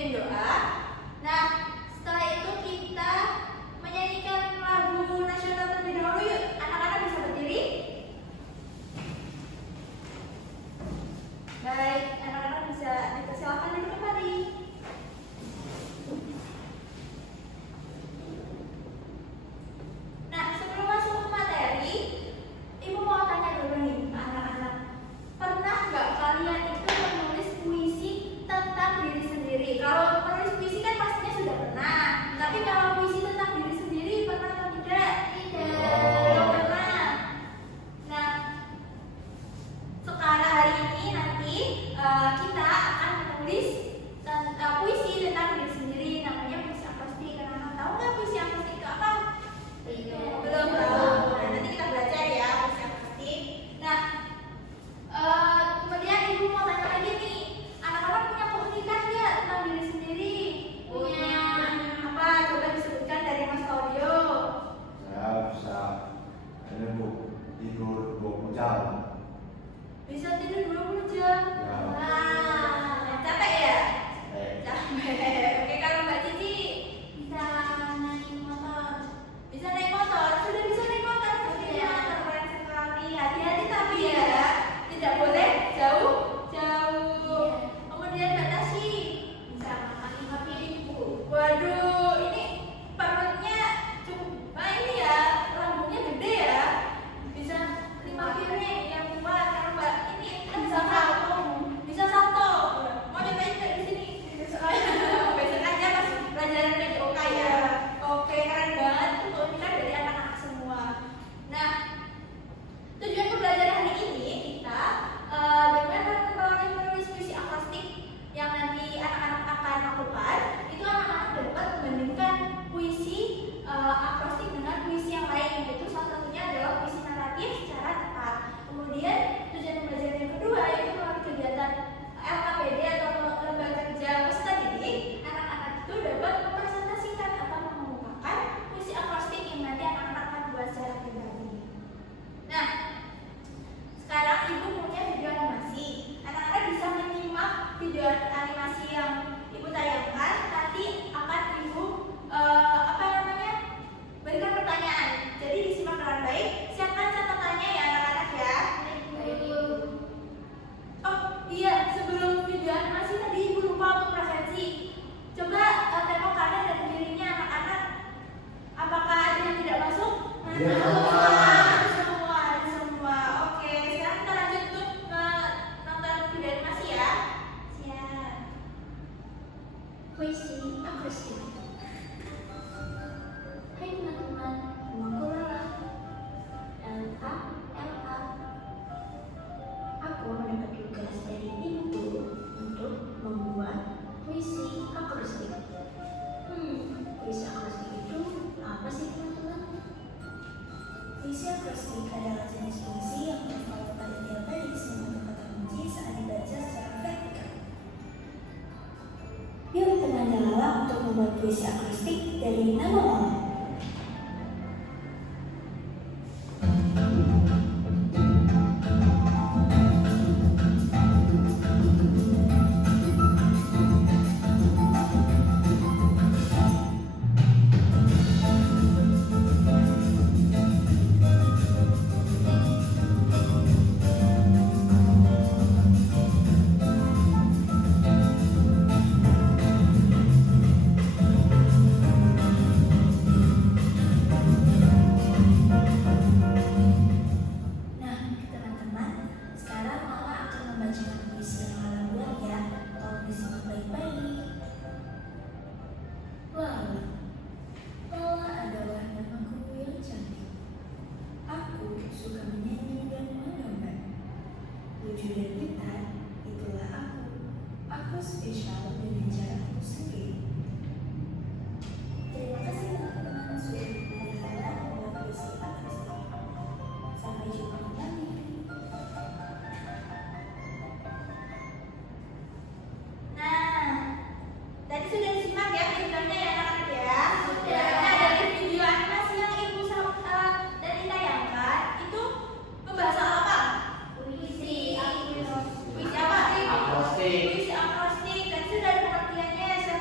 pimpin doa. Nah, setelah itu kita menyanyikan lagu nasional terlebih dahulu. Yuk, anak-anak bisa berdiri. Baik, anak-anak bisa dipersilakan duduk kembali. Nah, sebelum masuk ke materi, Ibu mau tanya dulu nih ke anak-anak. Pernah nggak kalian itu menulis puisi tentang diri sendiri? Kalau menulis puisi kan pastinya sudah pernah. Tapi kalau puisi tentang diri sendiri pernah atau tidak? Tidak pernah. Nah, sekarang hari ini nanti kita akan menulis puisi tentang diri sendiri. Namanya puisi akrostik. Anak-anak tahu nggak puisi akrostik itu apa? Belum tahu. Nah, nanti kita belajar ya puisi akrostik. Nah, kemudian Ibu mau tanya lagi nih, anak-anak punya keunikan nggak tentang diri sendiri? Punya. Apa? Coba disebutkan dari Mas Audio. Saya bisa tidur 20 jam. Bisa tidur 20 jam. Ya. Nah, capek ya? Capek. Oke, kalau Mbak Cici Bisa naik motor. bisa naik motor. Sudah bisa naik motor. Iya. Keren sekali. Hati-hati tapi ya, tidak boleh jauh. Kemudian Mbak Tasyi. Bisa makan 5 piring, Bu. Waduh, ini perutnya cukup, ini ya, lambungnya gede ya. Bisa 5 piring yang kuat. Kalau Mbak ini kan bisa satu. Bisa satu. Mau cobain nggak di sini? Besok aja pas pelajaran PJOK ya. Oke, keren banget. Itu kan dari anak-anak semua. Nah, tujuan pembelajaran hari ini kita bagaimana menulis puisi akrostik yang nanti anak-anak akan lakukan. Itu anak-anak dapat membandingkan puisi akrostik dengan puisi yang lain, yaitu salah satunya adalah puisi naratif secara tepat. Kemudian tujuan pembelajaran yang kedua yaitu melalui kegiatan LKPD atau lembaga kerja peserta didik, anak-anak itu dapat mempresentasikan atau mengemukakan puisi akrostik yang nanti anak-anak akan buat secara pribadi. Nah, sekarang Ibu punya video animasi. Anak-anak bisa menyimak video animasi yang Ibu tayangkan. Nanti akan Ibu berikan pertanyaan. Jadi disimak dengan baik. Siapkan catatannya ya anak-anak ya. Oh iya, sebelum video animasi tadi Ibu lupa untuk presensi. Coba tengok kanan dan kirinya anak-anak. Apakah ada yang tidak masuk? Iya, Semua. Oke, sekarang kita lanjut untuk nonton video animasi ya. Siap. Puisi akrostik. Hai teman-teman, namaku Lala. Lala. Aku mendapat tugas dari ibuku untuk membuat puisi akrostik. Puisi akrostik itu apa sih teman-teman? Puisi akrostik adalah jenis puisi yang terpaut pada delta diksi untuk kata kunci saat dibaca secara vertikal. Yuk temani Lala untuk membuat puisi akrostik dari nama Lala. Spesial dengan caraku sendiri. Terima kasih teman-teman sudah menemani Lala membuat puisi akrostik. Sampai jumpa kembali. Nah, tadi sudah disimak ya videonya ya anak-anak ya. Sudah. Nah, dari video animasi yang Ibu dan ditayangkan itu membahas soal apa? Puisi akrostik. Puisi apa? Akrostik. Puisi akrostik. Dan sudah ada pengertiannya. Siapa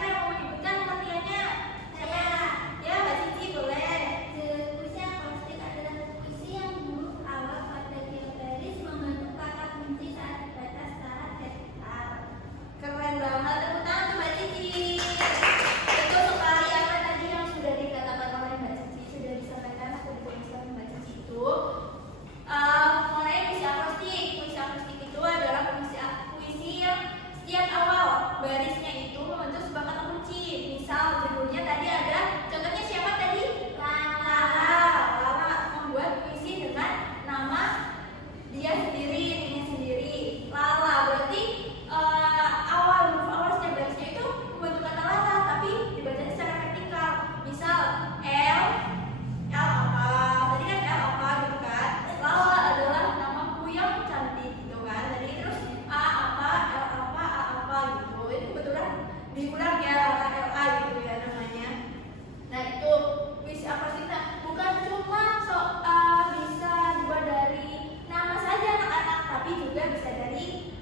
juga bisa dari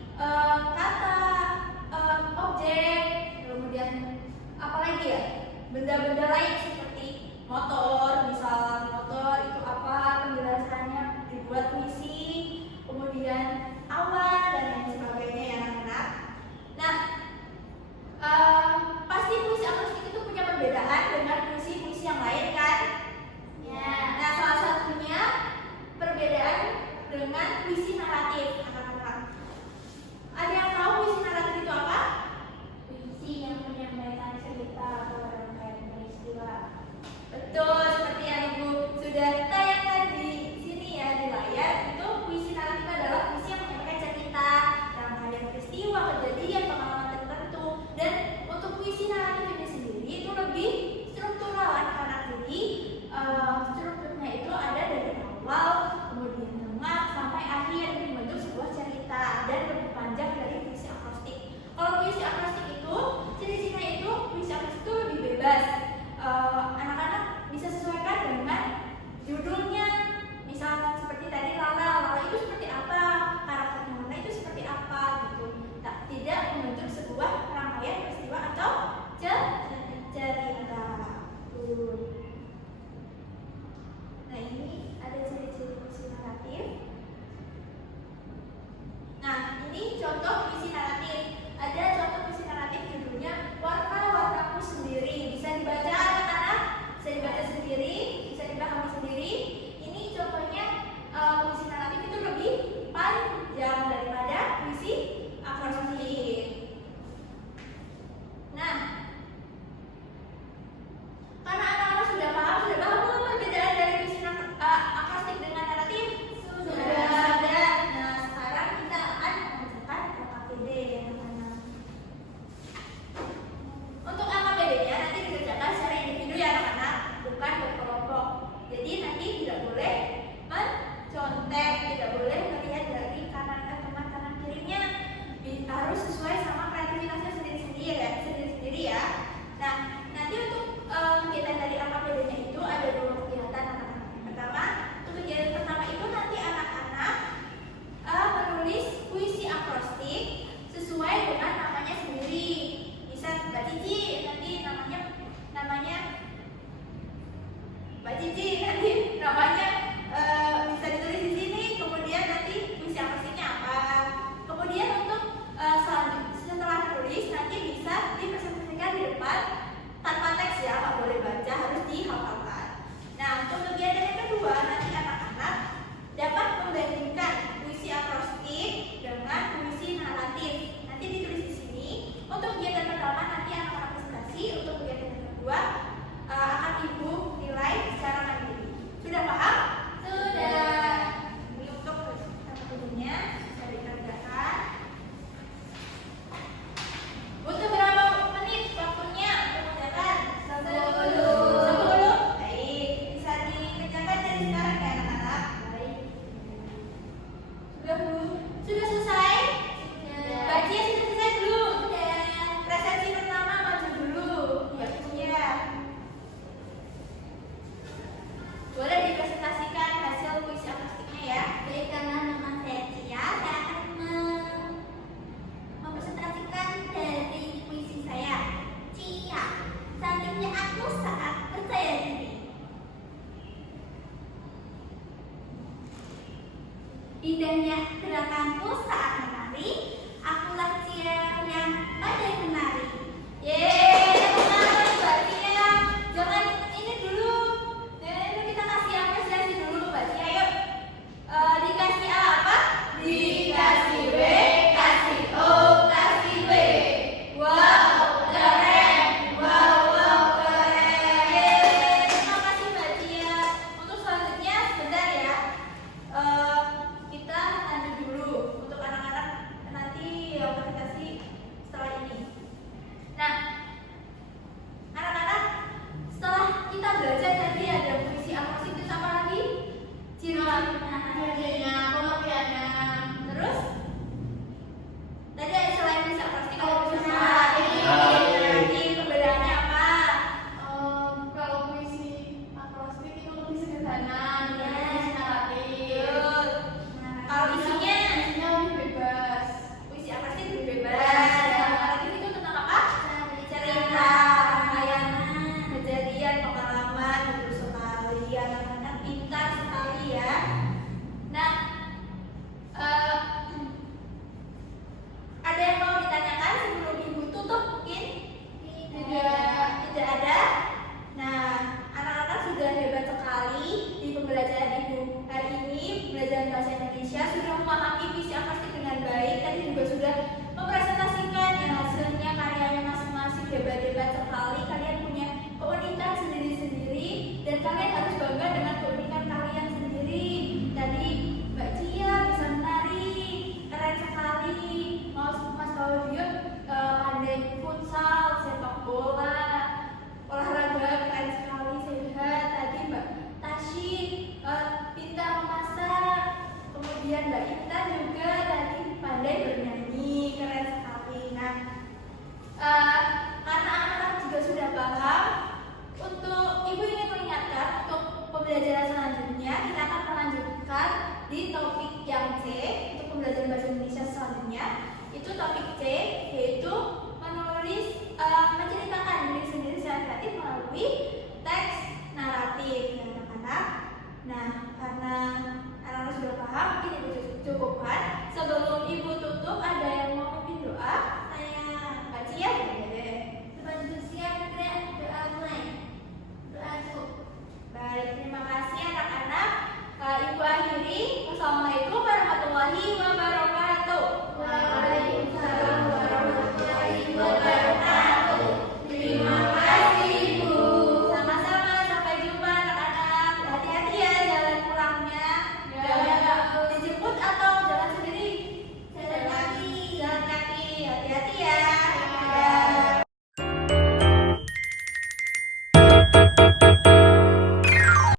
kata, objek, kemudian apalagi ya, benda-benda lain seperti motor. Misal motor itu apa penjelasannya, dibuat puisi, kemudian awan dan lain sebagainya ya anak-anak. Nah, pasti puisi akustik itu punya perbedaan dengan puisi-puisi yang lain kan? Ya. Nah, salah satunya perbedaan dengan puisi naratif, anak-anak. Ada yang tahu puisi naratif itu apa? Puisi yang menyampaikan cerita atau rangkaian peristiwa. Betul, seperti yang Ibu sudah tayangkan di sini ya di layar. Itu puisi naratif adalah puisi yang menyampaikan cerita, rangkaian peristiwa, kejadian, pengalaman tertentu. Dan untuk puisi naratif ini sendiri itu lebih struktural anak-anak. Jadi strukturnya itu ada dari awal, kemudian tengah sampai akhir membentuk sebuah cerita dan lebih panjang dari puisi akustik. Kalau puisi akustik itu ciri-cirinya itu puisi akustik itu lebih bebas. Anak-anak bisa sesuaikan dengan judulnya. Misal seperti tadi Lala itu seperti apa, karakternya Lala itu seperti apa gitu. Tidak membentuk sebuah rangkaian peristiwa atau cerita. Nah, ini ada ciri-ciri puisi naratif. Nah, ini contoh puisi